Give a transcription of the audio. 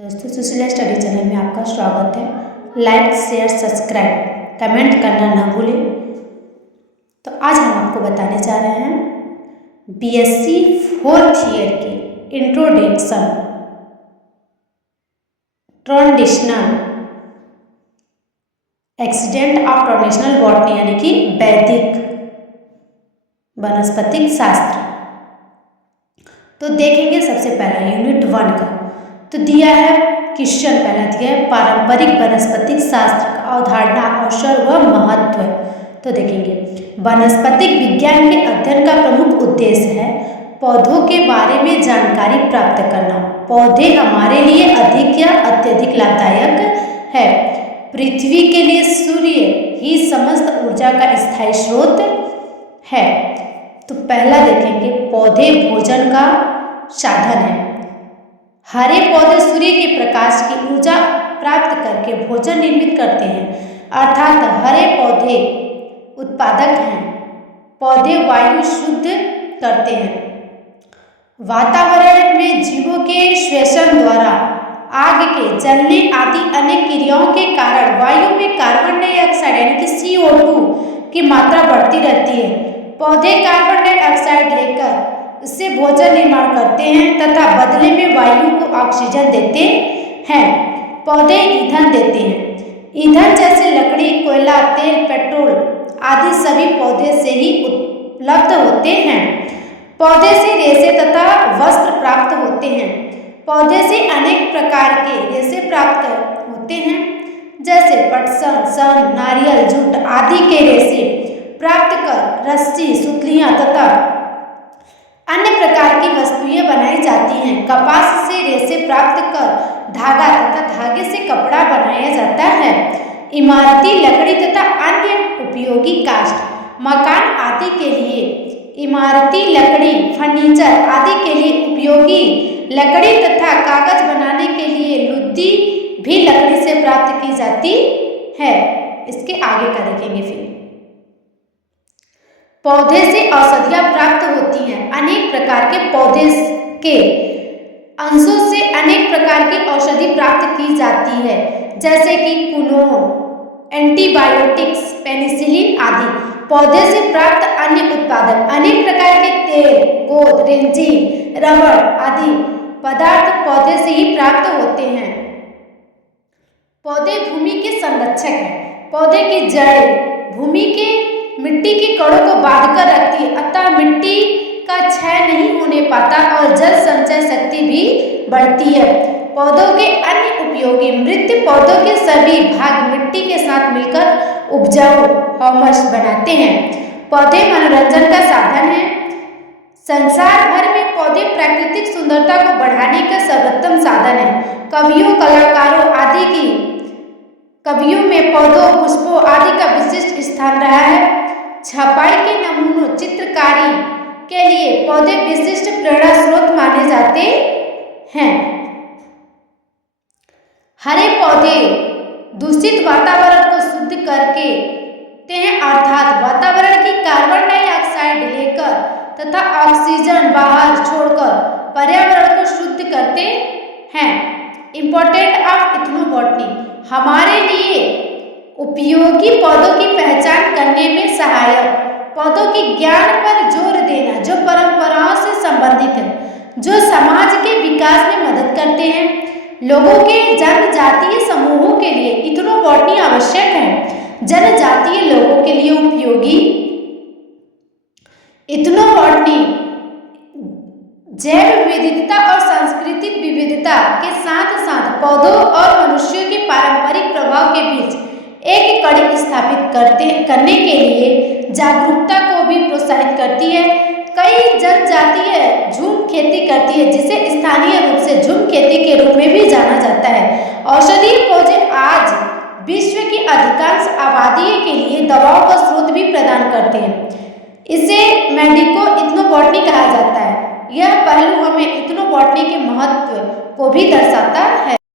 दोस्तों, Sushila study channel में आपका स्वागत है। लाइक, शेयर, सब्सक्राइब, कमेंट करना ना भूलें। तो आज हम आपको बताने जा रहे हैं बीएससी फोर्थ ईयर की introduction traditional accident of traditional botany यानी कि वैदिक वनस्पतिक शास्त्र। तो देखेंगे सबसे पहला यूनिट 1 का तो दिया है क्वेश्चन, पहला दिया है पारंपरिक वनस्पतिक शास्त्र का अवधारणा, अवसर व महत्व। तो देखेंगे वनस्पतिक विज्ञान के अध्ययन का प्रमुख उद्देश्य है पौधों के बारे में जानकारी प्राप्त करना। पौधे हमारे लिए अधिक या अत्यधिक लाभदायक है। पृथ्वी के लिए सूर्य ही समस्त ऊर्जा का स्थायी स्रोत है। तो पहला देखेंगे पौधे भोजन का साधन है। हरे पौधे सूर्य के प्रकाश की ऊर्जा प्राप्त करके भोजन निर्मित करते हैं, अर्थात हरे पौधे उत्पादक हैं। पौधे वायु शुद्ध करते हैं। वातावरण में जीवों के श्वसन द्वारा आग के जलने आदि अनेक क्रियाओं के कारण वायु में कार्बन डाइऑक्साइड यानी कि CO2 की मात्रा बढ़ती रहती है। पौधे कार्बन डाइऑक्साइड लेकर इससे भोजन निर्माण करते हैं तथा बदले में वायु को ऑक्सीजन देते हैं। पौधे ईंधन देते हैं। ईंधन जैसे लकड़ी, कोयला, तेल, पेट्रोल आदि सभी पौधे से ही उपलब्ध होते हैं। पौधे से रेशे तथा वस्त्र प्राप्त होते हैं। पौधे से अनेक प्रकार के रेशे प्राप्त होते हैं, जैसे पटसन, सन, नारियल, जूट आदि के रेशे प्राप्त कर रस्सी, सुतलियां तथा अन्य प्रकार की वस्तुएं बनाई जाती हैं। कपास से रेशे प्राप्त कर धागा तथा धागे से कपड़ा बनाया जाता है। इमारती लकड़ी तथा अन्य उपयोगी काष्ठ, मकान आदि के लिए इमारती लकड़ी, फर्नीचर आदि के लिए उपयोगी लकड़ी तथा कागज बनाने के लिए लुद्दी भी लकड़ी से प्राप्त की जाती है। इसके आगे का देखेंगे। फिर पौधे से औषधियां प्राप्त होती हैं। अनेक प्रकार के पौधे के अंशों से अनेक प्रकार की औषधि प्राप्त की जाती है, जैसे कि कुलोन, एंटीबायोटिक्स, पेनिसिलिन आदि। पौधे से प्राप्त अन्य उत्पादन अनेक प्रकार के तेल, गोंद, रेंजिन, रबड़ आदि पदार्थ पौधे से ही प्राप्त होते हैं। पौधे भूमि के संरक्षक हैं। पौधे की जड़ें भूमि के मिट्टी के कणों को बांधकर रखती है, अतः मिट्टी का क्षय नहीं होने पाता और जल संचय शक्ति भी बढ़ती है। पौधों के अन्य उपयोगी मृत पौधों के सभी भाग मिट्टी के साथ मिलकर उपजाऊ ह्यूमस बनाते हैं। पौधे मनोरंजन का साधन है। संसार भर में पौधे प्राकृतिक सुंदरता को बढ़ाने का सर्वोत्तम साधन है। कवियों, कलाकारों आदि की कवियों में पौधों, पुष्पों आदि का विशिष्ट स्थान रहा है। छपाई के नमूनों, चित्रकारी के लिए पौधे विशिष्ट प्रेरणा स्रोत माने जाते हैं। हरे पौधे दूषित वातावरण को शुद्ध करके हैं, अर्थात वातावरण की कार्बन डाइऑक्साइड लेकर तथा ऑक्सीजन बाहर छोड़कर पर्यावरण को शुद्ध करते हैं। इंपॉर्टेंट ऑफ इथनोबॉटनी, हमारे लिए उपयोगी पौधों की पहचान करने में सहायक, पौधों के ज्ञान पर जोर देना जो परंपराओं से संबंधित है, जो समाज के विकास में मदद करते हैं। लोगों के जनजातीय समूहों के लिए इथनोबॉटनी आवश्यक है। जनजातीय लोगों के लिए उपयोगी इथनोबॉटनी जैव विविधता और सांस्कृतिक विविधता के साथ साथ पौधों और मनुष्यों के पारंपरिक प्रभाव के बीच एक कड़ी स्थापित करने के लिए जागरूकता को भी प्रोत्साहित करती है। कई जनजातीय झूम खेती करती है, जिसे स्थानीय रूप से झूम खेती के रूप में भी जाना जाता है। औषधीय पौधे आज विश्व की अधिकांश आबादी के लिए दवाओं का स्रोत भी प्रदान करते हैं। इसे मेडिको इथनोबॉटनी कहा जाता है। यह पहलू हमें इथनोबॉटनी के महत्व को भी दर्शाता है।